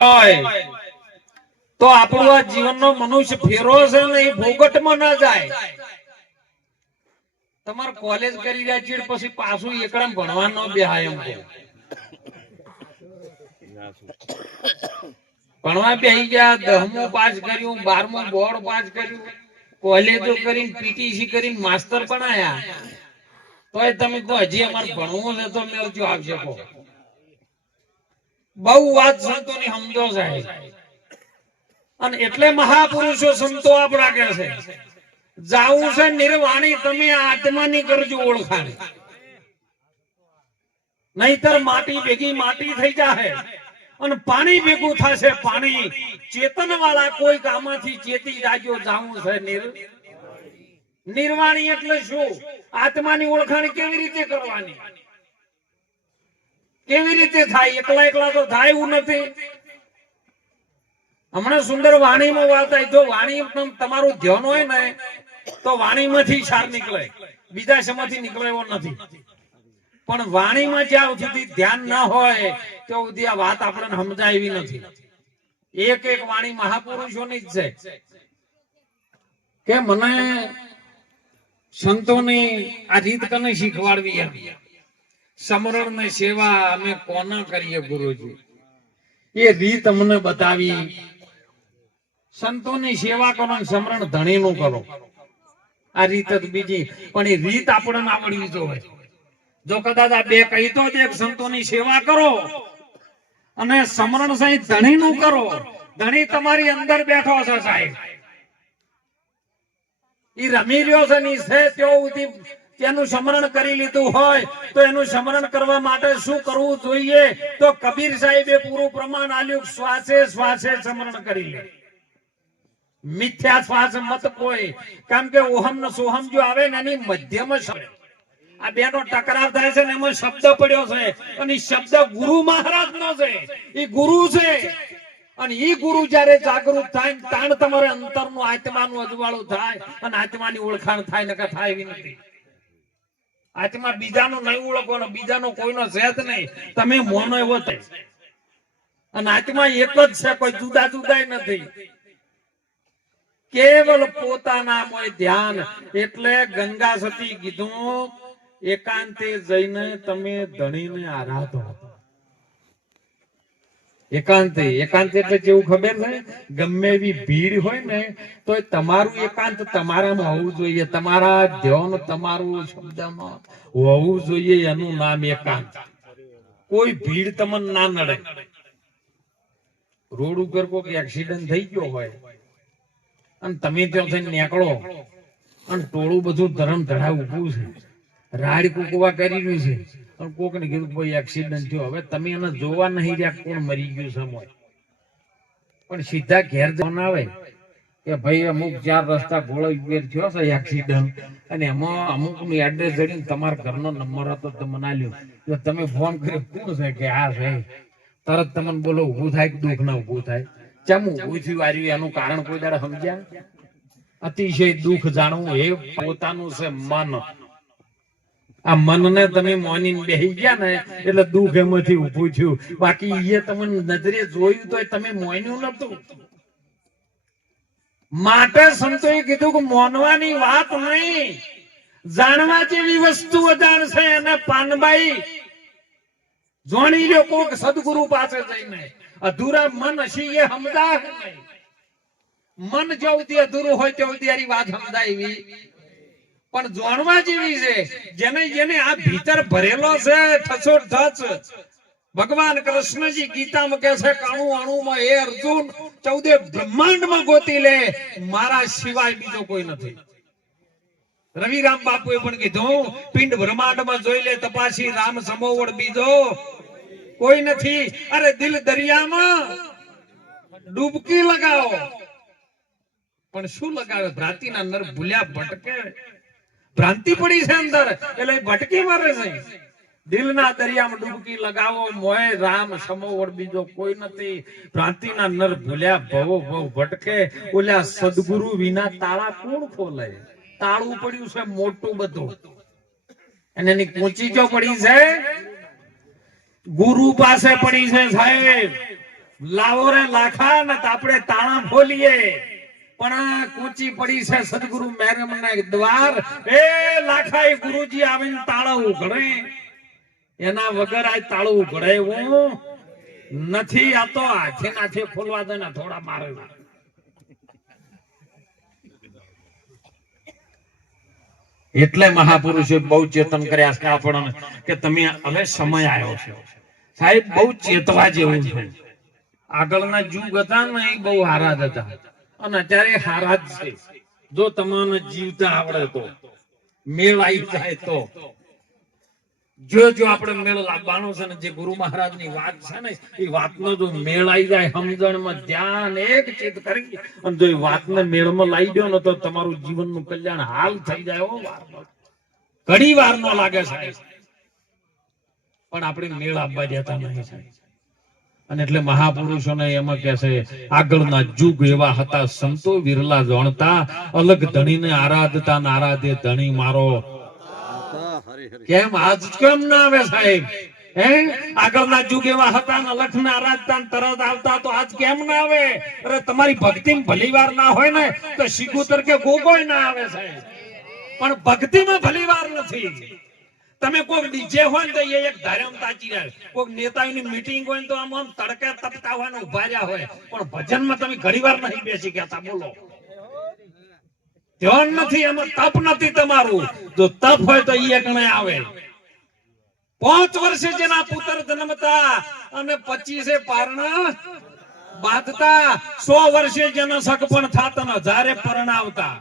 હોય તો આપણું આ જીવનનો મનુષ્ય ફેરો છે ને એ ભોગટમાં ના જાય. તમારે કોલેજ કરી રહ્યા છીએ પછી પાછું એકડમ ભણવા બેહાય એમ ભણવા બેહી ગયા, દહમું પાસ કર્યું, બારમું બોર્ડ પાસ કર્યું, કોલેજો કરીને, પીટીસી કરીને માસ્ટર બનાયા. તોય તમે તો હજી અમારે ભણવું છે તો મેળજો આવશે કહો. બહુ વાત સંતોની સમજો સાહેબ. અને એટલે મહાપુરુષો સંતો આપણા કે છે. જાવું છે નિર્વાણી, તમે આત્માની કરજો ઓળખાણ. નહીતર માટી ભેગી માટી થઈ જાહે. અને પાણી ભેગું થશે પાણી. ચેતન વાળા કોઈ કામાંથી ચેતી જાજો જાવું છે નિર નિર્વાણી એટલે શું? આત્માની ઓળખાણ કેવી રીતે કરવાની? કેવી રીતે થાય? એકલા એકલા તો થાય એવું નથી. હમણાં સુંદર વાણીમાં વાત આવી. જો વાણી તમારું ધ્યાન હોય ને, તો વાણીમાંથી સાર નીકળે. બીજા શેમાંથી નીકળે એવો નથી. પણ વાણીમાં જ્યાં સુધી ધ્યાન ન હોય, ત્યાં સુધી આ વાત આપણને સમજાય એવી નથી. એક એક વાણી મહાપુરુષોની જ છે. કે મને સંતોની આ રીત કને શીખવાડવી એમ? સમરણ ને સેવા અમે કોના કરીએ ગુરુજી? એ રીત અમને બતાવી. સંતોની સેવા કરો સમરણ ધણીનું કરો. આ રીત બીજી. પણ એ રીત આપણને આવડવી જોઈએ. જો કદાચ આ બે કહી તો દે કે સંતોની સેવા કરો અને સમરણ સહિત ધણીનું કરો. ધણી તમારી અંદર બેઠો છે સાહેબ. ઈ રમી રહ્યો છે ની છે સુધી તેનું સ્મરણ કરી લીધું હોય તો એનું સ્મરણ કરવા માટે શું કરવું જોઈએ? તો કબીર સાહેબે પૂરું પ્રમાણ આલ્યું શ્વાસે શ્વાસે સ્મરણ કરી લે. મિથ્યા શ્વાસ મત કોઈ. કારણ કે ઓહમ ને સોહમ જો આવે ને એની મધ્યમાં આ બે નો ટકરાવ થાય છે ને એમાં શબ્દ પડ્યો છે. અને શબ્દ ગુરુ મહારાજ નો છે. એ ગુરુ છે. અને ઈ ગુરુ જયારે જાગૃત થાય ને તાણ તમારે અંતરનું આત્માનું અજવાળું થાય અને આત્માની ઓળખાણ થાય નકર થાય એવી નથી. આત્મા બીજાનો નહીં ઓળખો ને બીજાનો કોઈનો છે નહીં. તમે મોનો એવો થાય. અને આત્મા એક જ છે, કોઈ જુદા જુદા નથી. કેવલ પોતાનામાં ધ્યાન. એટલે ગંગા સતી કીધું, એકાંતે જઈને તમે ધણીને આરાધો. એકાંતે. એકાંત એટલે જેવું ખબર છે? ગમે એવી ભીડ હોય ને તો તમારું એકાંત તમારામાં હોવું જોઈએ. તમારા ધ્યાન તમારું શબ્દમાં હોવું જોઈએ, એનું નામ એકાંત. કોઈ ભીડ તમને ના નડે. રોડ ઉપર કોઈ એક્સિડન્ટ થઈ ગયો હોય, અને તમે ત્યાં થઈને નીકળો, અને ટોળું બધું ધરમ ધડા ઉભું છે. રાડ કુકવા કરી રહ્યું છે. અને કોક કીધું કોઈ એક્સિડન્ટ થયો. હવે તમે એને જોવા નહીં રહ્યા કોણ મરી ગયું સમય પણ સીધા ઘેર જવાનું આવે કે ભાઈ અમુક ચાર રસ્તા ગોળો ઉભેર થયો છે એક્સિડન્ટ અને એમાં અમુકનું એડ્રેસ જડીને તમારા ઘરનો નંબર હતો તો મને આલ્યો. તો તમે ફોન કર્યો, કોણ છે? કે આ છે. તરત તમને બોલો, ઊભું થાય કે દુઃખ ના ઊભું થાય? ચમ ઊભું થયું આવ્યું એનું કારણ કોઈ દાડે સમજ્યા? અતિશય દુઃખ જાણવું એ પોતાનું છે મન. આ મનને તમે મોની બેહી ગયા ને, એટલે દુઃખ એમાંથી ઉભું થયું. બાકી એ તમને નજરે જોયું તો તમે મોન્યું નતું માટે સંતોએ કીધું કે મોનવાની વાત નહીં. જાણવા જેવી વસ્તુ જાણશે અને પાનબાઈ જોણી લ્યો કોક સદગુરુ પાસે જઈને, અધૂરા મન હશી એ સમજાય મન જો અધૂરું હોય તો આરી વાત સમજાય પણ જાણવા જેવી છે, જેને જેને આ ભીતર ભરેલો છે ઠસો ઠસ ભગવાન કૃષ્ણજી ગીતામાં કહે છે, કાણું અણુમાં એ અર્જુન ચૌદે બ્રહ્માંડમાં ગોતી લે, મારા સિવાય બીજો કોઈ નથી. રવિરામ બાપુએ પણ કીધું, પિંડ બ્રહ્માંડમાં જોઈ લે, તપાસી, રામ સમોવડ બીજો કોઈ નથી. અરે દિલ દરિયામાં ડૂબકી લગાવો. પણ શું લગાવે? ભ્રાતિના અંદર ભૂલ્યા ભટકે. ભ્રાંતિ પડી છે અંદર, એટલે ભટકી મારે છે. દિલના દરિયામાં ડૂબકી લગાવો મોય રામ સમોવર બીજો કોઈ નથી. ભ્રાંતિના નર ભૂલ્યા, ભવો ભવ ભટકે. ઓલ્યા સદગુરુ વિના તાળા કોણ ખોલે? તાળું પડ્યું છે મોટું બધું. અને એની કૂંચી જો પડી છે. ગુરુ પાસે પડી છે સાહેબ. લાવો રે લાખા ને આપણે તાણા ખોલીએ. પણ આ કોચી પડી છે ખોલવા દે ને થોડા મારે એટલે મહાપુરુષે બહુ ચેતન કર્યા છે આપણને કે તમે હવે સમય આવ્યો છે. સાહેબ, બહુ ચેતવા જેવું છે. આગળના યુગ હતા ને એ બહુ હારા હતા. અને અત્યારે હારા જ છે. જો તમને જીવતા આવડે તો મેળ આવી જાય તો. જો જો આપણે મેળ લાગવાનો છે ને, જે ગુરુ મહારાજની વાત છે ને, એ વાતનો જો મેળ આવી જાય, સમજણમાં ધ્યાન એક ચેત કરી, અને જો એ વાતને મેળમાં લાવી દો ને, તો તમારું જીવનનું કલ્યાણ હાલ થઈ જાય હો ઘણી વાર નો લાગે સાહેબ. પણ આપણે મેળ આપવા દેતા નહીં સાહેબ. અને એટલે મહાપુરુષોને એમાં કે છે, આગળના જુગ એવા હતા સંતો વિરલા જાણતા, અલગ ધણીને આરાધતા ને ધણી મારો. કેમ? આજ કેમ ના આવે સાહેબ? હે? આગળના જુગ એવા હતા ને લખ ને આરાધતા તરત આવતા તો આજ કેમ ના આવે? અરે તમારી ભક્તિ ભલી વાર ના હોય ને, તો શીખુતર કે ગોગોય ના આવે સાહેબ? પણ ભક્તિમાં ભલી વાર નથી. તમે કોઈક ડીજે હોય ને તો એ એક ધાર્યમ તાચી જાય કોઈક નેતાઓની મીટિંગ હોય તો આમ આમ તડકે તપતા હોય ને ઊભા રહ્યા હોય. પણ ભજનમાં તમે ઘણી વાર નહીં બેસી ગયા બોલો. ધ્યાન નથી, એમાં તપ નથી તમારું. જો તપ હોય તો એક નહીં આવે. પાંચ વર્ષે જેના પુત્ર જન્મતા અને પચીસે પારણા બાંધતા, સો વર્ષે જેના સગપણ થાતા હજારે પરણાવતા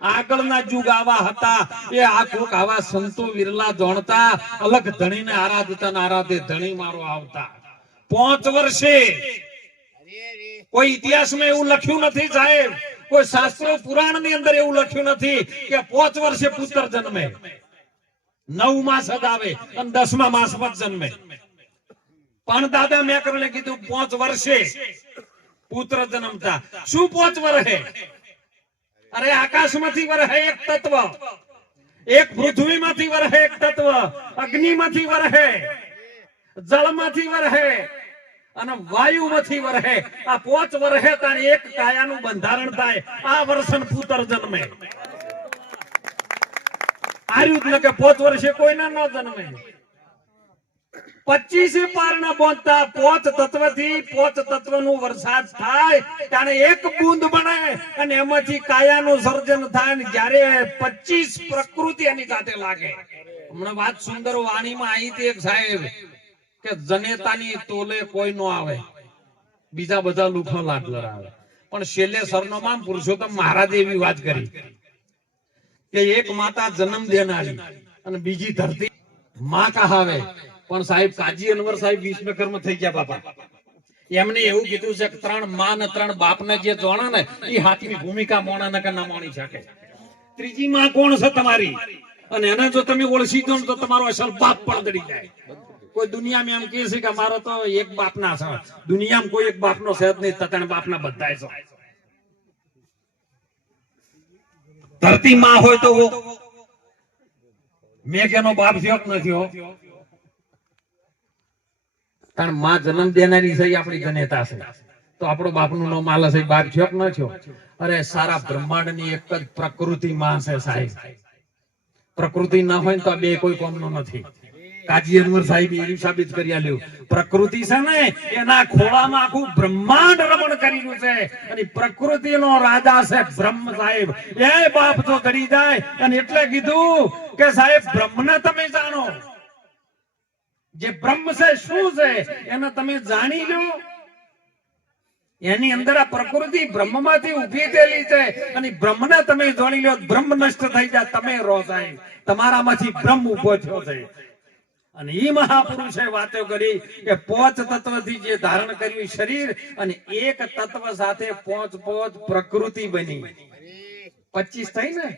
આગળના યુગ આવા હતા. એ આ કોક આવા સંતો વિરલા જોણતા અલગ ધણીને આરાધતા આરાધે ધણી મારો આવતા. પાંચ વર્ષે કોઈ ઇતિહાસમાં એવું લખ્યું નથી સાહેબ. કોઈ શાસ્ત્રો પુરાણની અંદર એવું લખ્યું નથી કે પાંચ વર્ષે પુત્ર જન્મે. નવ માસ જ આવે અને દસમા માસમાં જ જન્મે. પણ દાદા મેં કરીને કીધું પાંચ વર્ષે પુત્ર જન્મતા. શું પાંચ વર્ષે? અરે આકાશમાંથી વરહે એક તત્વ. એક પૃથ્વીમાંથી વરહે એક તત્વ. અગ્નિમાંથી વરહે. જળમાંથી વરહે. અને વાયુમાંથી વરહે. આ પોચ વરહે તારે એક કાયાનું બંધારણ થાય. આ વર્ષન પુત્ર જન્મે. આર્યું કે પોચ વર્ષે કોઈના ન જન્મે. પચીસે પારના પહોંચતા પોચ તત્વથી પોચ તત્વનું વરસાદ થાય, ત્યારે એક બુંદ બને અને એમાંથી કાયાનું સર્જન થાય જયારે પચીસ પ્રકૃતિ એની સાથે લાગે. હમણાં વાત સુંદર વાણીમાં આવી હતી એક સાહેબ કે જનેતાની તોલે કોઈ નો આવે, બીજા બધા લુખો લાડલર આવે પણ છેલ્લે સરનોમાં પુરુષોત્તમ મહારાજે એવી વાત કરી કે એક માતા જન્મ દેનારી અને બીજી ધરતી માં કહાવે પણ સાહેબ, કાજી અનવર સાહેબ વિશ્વકર્મ થઈ ગયા બાપા. એમને એવું કીધું છે કે ત્રણમાં ને ત્રણ બાપ ને જે જોણા ને, એ હાથની ભૂમિકા મોણા ને ના મોણી શકે ત્રીજી માં કોણ છે તમારી? અને એને જો તમે ઓળખી દો તો તમારો અસલ બાપ પણ દડી જાય. કોઈ દુનિયામાં એમ કહે છે કે મારો તો એક બાપના છે. દુનિયામાં કોઈ એક બાપનો છે જ નહીં તતણ બાપના બધા છે. ધરતી માં હોય તો મેં કેનો બાપ થયો નથી કારણમાં જન્મ દેનારી છે આપણી જનેતા છે. તો આપણો બાપનું નામ આલા છે, બાપ થયો ન થયો? અરે સારા બ્રહ્માંડની એક જ પ્રકૃતિ માં છે સાહેબ. પ્રકૃતિ ના હોય તો બે કોઈ કોમનો નથી. કાજી અનવર સાહેબ એવી સાબિત કરી આલ્યું. પ્રકૃતિ છે ને, એના ખોળામાં આખું બ્રહ્માંડ રમણ કરેલું છે. અને પ્રકૃતિનો રાજા છે બ્રહ્મ સાહેબ. એ બાપ તો કરી જાય, અને એટલે કીધું કે સાહેબ, બ્રહ્મને તમે જાણો. જે બ્રહ્મ છે, શું છે, એને તમે જાણી લો. એની અંદર આ પ્રકૃતિ બ્રહ્મમાંથી ઊભી થયેલી છે અને બ્રહ્મને તમે જોડી લો, બ્રહ્મ નષ્ટ થઈ જાય તમે રો સાહેબ. તમારામાંથી બ્રહ્મ ઊભો થયો છે. અને એ મહાપુરુષે વાતો કરી કે પોચ તત્વથી જે ધારણ કર્યું શરીર અને એક તત્વ સાથે પોચ પોચ પ્રકૃતિ બની. પચીસ થઈ ને?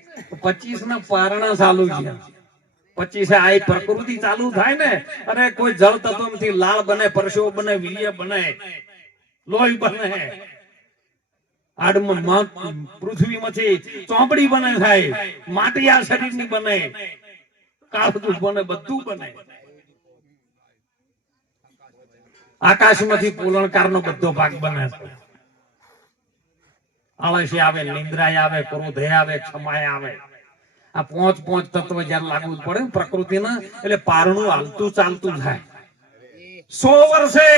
પચીસ ના પારણા ચાલુ છે. પચીસે આ પ્રકૃતિ ચાલુ થાય ને, અને કોઈ જળ તત્વમાંથી લાળ બને, પરસેવો બને, વીર્ય બને, લોહી બને. ચોપડી બને થાય માટી આ શરીરની બને કાળજું બને, બધું બને. આકાશમાંથી પુલણકારનો બધો ભાગ બને. છે આળસી આવે નિંદ્રાય આવે, ક્રોધે આવે ક્ષમાય આવે. આ પોંચ પોંચ તત્વ જયારે લાગુ પડે ને એટલે પારણું હાલતું ચાલતું થાય સો વર્ષે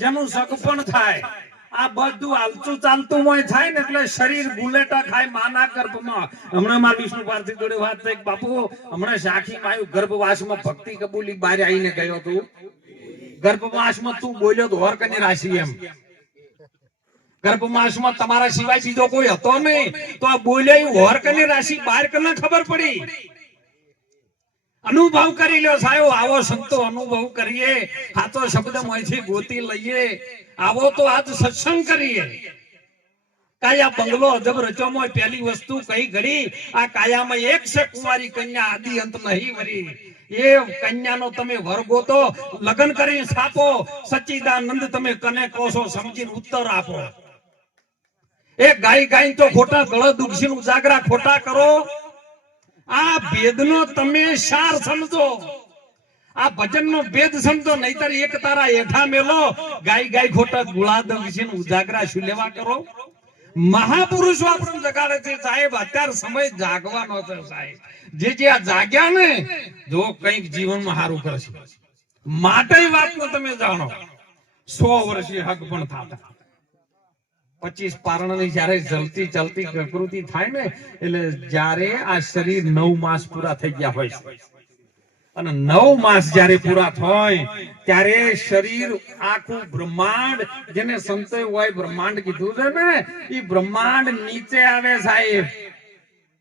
જેનું સગપણ થાય, આ બધું હાલતું ચાલતું હોય થાય ને એટલે શરીર ગુલેટા ખાય માના ગર્ભમાં. હમણાં મારા વિષ્ણુ પાર્થિવ જોડે વાત થઈ બાપુ, હમણાં સાખી માયું ગર્ભવાસમાં ભક્તિ કબૂલી બારે આવીને ગયો તું. ગર્ભવાસમાં તું બોલ્યો તો હોર કની રાશિ એમ? ગર્ભમાસમાં તમારા સિવાય બીજો કોઈ હતો નહીં. તો આ બોલ્યા એ હોર કની રાશિ બાર કને ખબર પડી. અનુભવ કરી લ્યો સાહેબ, આવો સંતો અનુભવ કરીએ. તો શબ્દ મોંથી ગોતી લઈએ. આવો તો આજ સત્સંગ કરીએ. કાયા બંગલો અજબ રચોમાં પહેલી વસ્તુ કઈ ઘડી, આ કાયામાં એક છે કુંવારી કન્યા, આદિ અંત નહીં વરી. એ કન્યાનો તમે વર્ગો તો લગ્ન કરી સાપો સચ્ચિદાનંદ તમે કને કહો છો, સમજીને ઉત્તર આપો. એ ગાય ગાય તો ખોટા ગળો દુખી ઉજાગરા ખોટા કરો. આ ભેદનો તમે સાર સમજો. આ ભજનનો ભેદ સમજો, નહીતર એક તારા એઠા મેલો. ગાય ગાય ખોટા ગુળા દક્ષિણ ઉજાગરા શું લેવા કરો? મહાપુરુષો આપણને જગાડે છે, સાહેબ, અત્યારે સમય જાગવાનો છે, સાહેબ. જે જે આ જાગ્યા ને, જો કંઈક જીવનમાં સારું કરશે. માટે વાત તમે જાણો. સો વર્ષે હક પણ થતા. પચીસ પારણની જયારે જલતી ચલતી પ્રકૃતિ થાય ને, એટલે જ્યારે આ શરીર નવ માસ પૂરા થઈ ગયા હોય અને નવ માસ જ્યારે પૂરા થાય, ત્યારે શરીર આખું બ્રહ્માંડ, જેને સંતો હોય બ્રહ્માંડ કીધું છે ને એ બ્રહ્માંડ નીચે આવે સાહેબ.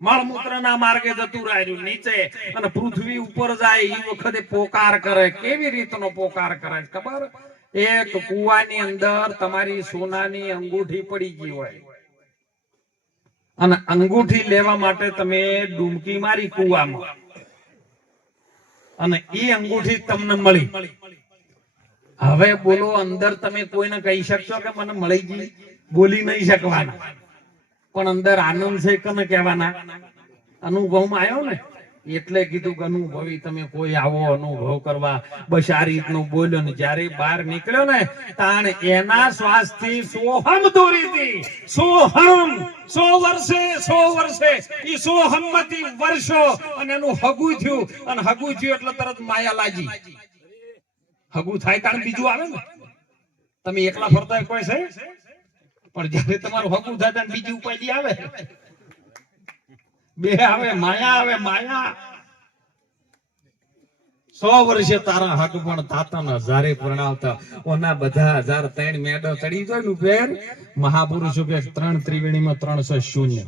મળમૂત્ર ના માર્ગે જતું રહ્યું નીચે અને પૃથ્વી ઉપર જાય એ વખતે પોકાર કરે. કેવી રીતનો પોકાર કરે ખબર? એક કુવાની અંદર તમારી સોનાની અંગૂઠી પડી ગઈ હોય. અને અંગૂઠી લેવા માટે તમે ડૂમકી મારી કુવામાં. અને એ અંગૂઠી તમને મળી. હવે બોલો, અંદર તમે કોઈને કહી શકશો કે મને મળી ગઈ? બોલી નહીં શકવાના. પણ અંદર આનંદ છે કને કહેવાના? અનુભવમાં આવ્યો ને? એટલે કીધું કે અનુભવી, તમે કોઈ આવો અનુભવ કરવા. બસ બોલ્યો ને જ્યારે બહાર નીકળ્યો ને, તાણ એના શ્વાસથી સોહમ દોરી હતી. સોહમ, સો વર્ષે સો વર્ષે. ઈ સોહમતી વર્ષો અને એનું હગું થયું. અને હગું થયું એટલે તરત માયા લાગી. હગું થાય કારણ બીજું આવે ને? તમે એકલા ફરતા કોઈ છે પણ જયારે તમારું હગું થાય ત્યારે બીજી ઉપાય આવે. બે આવે, માયા આવે, માયા. સો વર્ષે તારા હક પણ થાતા ને હજારે પરણાવતા. ઓના બધા હજાર ત્રણ મેડો ચડી જાય નું ફેર મહાપુરુષો કે ત્રણ ત્રિવેણીમાં ત્રણસો શૂન્ય.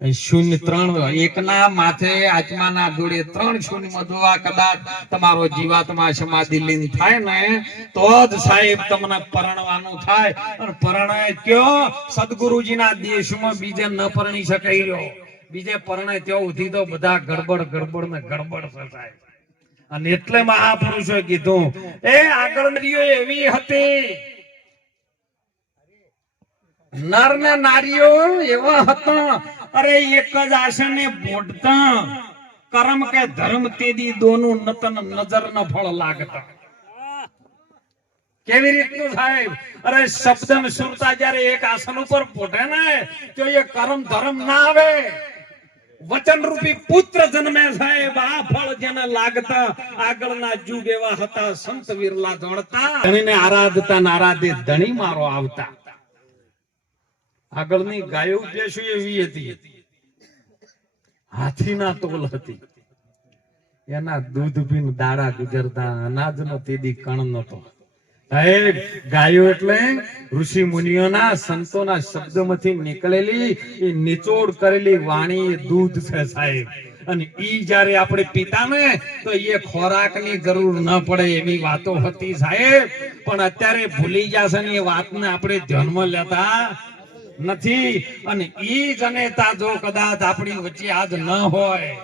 શૂન્ય ત્રણ, એકના માથે આત્માના જોડે ત્રણ શૂન્યમાં જો આ કદાચ તમારો જીવાત્મા સમાધિ લીન થાય ને, તો જ સાહેબ તમને પરણવાનું થાય. અને પરણાય કયો? સદગુરુજીના દેશમાં બીજે ન પરણી શકાય રહ્યો. બીજે પરણાય ત્યાં સુધી તો બધા ગડબડ ગડબડ ને ગડબડ છે અને એટલે મહાપુરુષોએ કીધું, એ આગળ એવી હતી. નર ને નારીઓ એવા હતા અરે એક જ આસને બોટતા કર્મ કે ધર્મ તેદી દોનું નતન નજર ન ફળ લાગતા. કેવી રીતનું સાહેબ? અરે શબ્દ સુરતા જયારે એક આસન ઉપર પોટે ને, તો એ કર્મ ધર્મ ના આવે. વચન રૂપી પુત્ર જન્મે સાહેબ, આ ફળ જેને લાગતા આગળના જુગ એવા હતા, સંત વિરલા દોડતા ધણીને આરાધતા નારાધે ધણી મારો આવતા. આગળની ગાયો ભેંસો એવી હતી. હાથીના તોલ હતી. એના દૂધ પીને દાડા ગુજરતા અનાજનો તેદી કણ નતો ગાયો એટલે ઋષિ મુનિઓના સંતોના શબ્દમાંથી નીકળેલી, એ નિચોડ કરેલી વાણી દૂધ છે સાહેબ. અને ઈ જ્યારે આપણે પીતા ને તો એ ખોરાકની જરૂર ન પડે એવી વાતો હતી સાહેબ. પણ અત્યારે ભૂલી જશે ને એ વાતને આપણે ધ્યાનમાં લેતા નથી. અને ઈ જનેતા જો કદાચ આપણી વચ્ચે આજ ન હોય,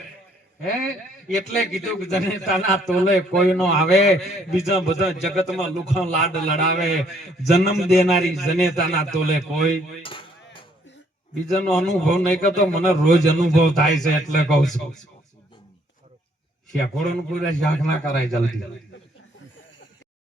હે? એટલે કીધું કે જનેતાના તોલે કોઈ નો આવે, બીજા બધા જગતમાં લુખો લાડ લડાવે. જન્મ દેનારી જનેતાના તોલે કોઈ. બીજાનો અનુભવ નહીં કરતો, મને રોજ અનુભવ થાય છે એટલે કહું છું. શેકોડો પૂરા શાખ ના કરાય જલ્દી.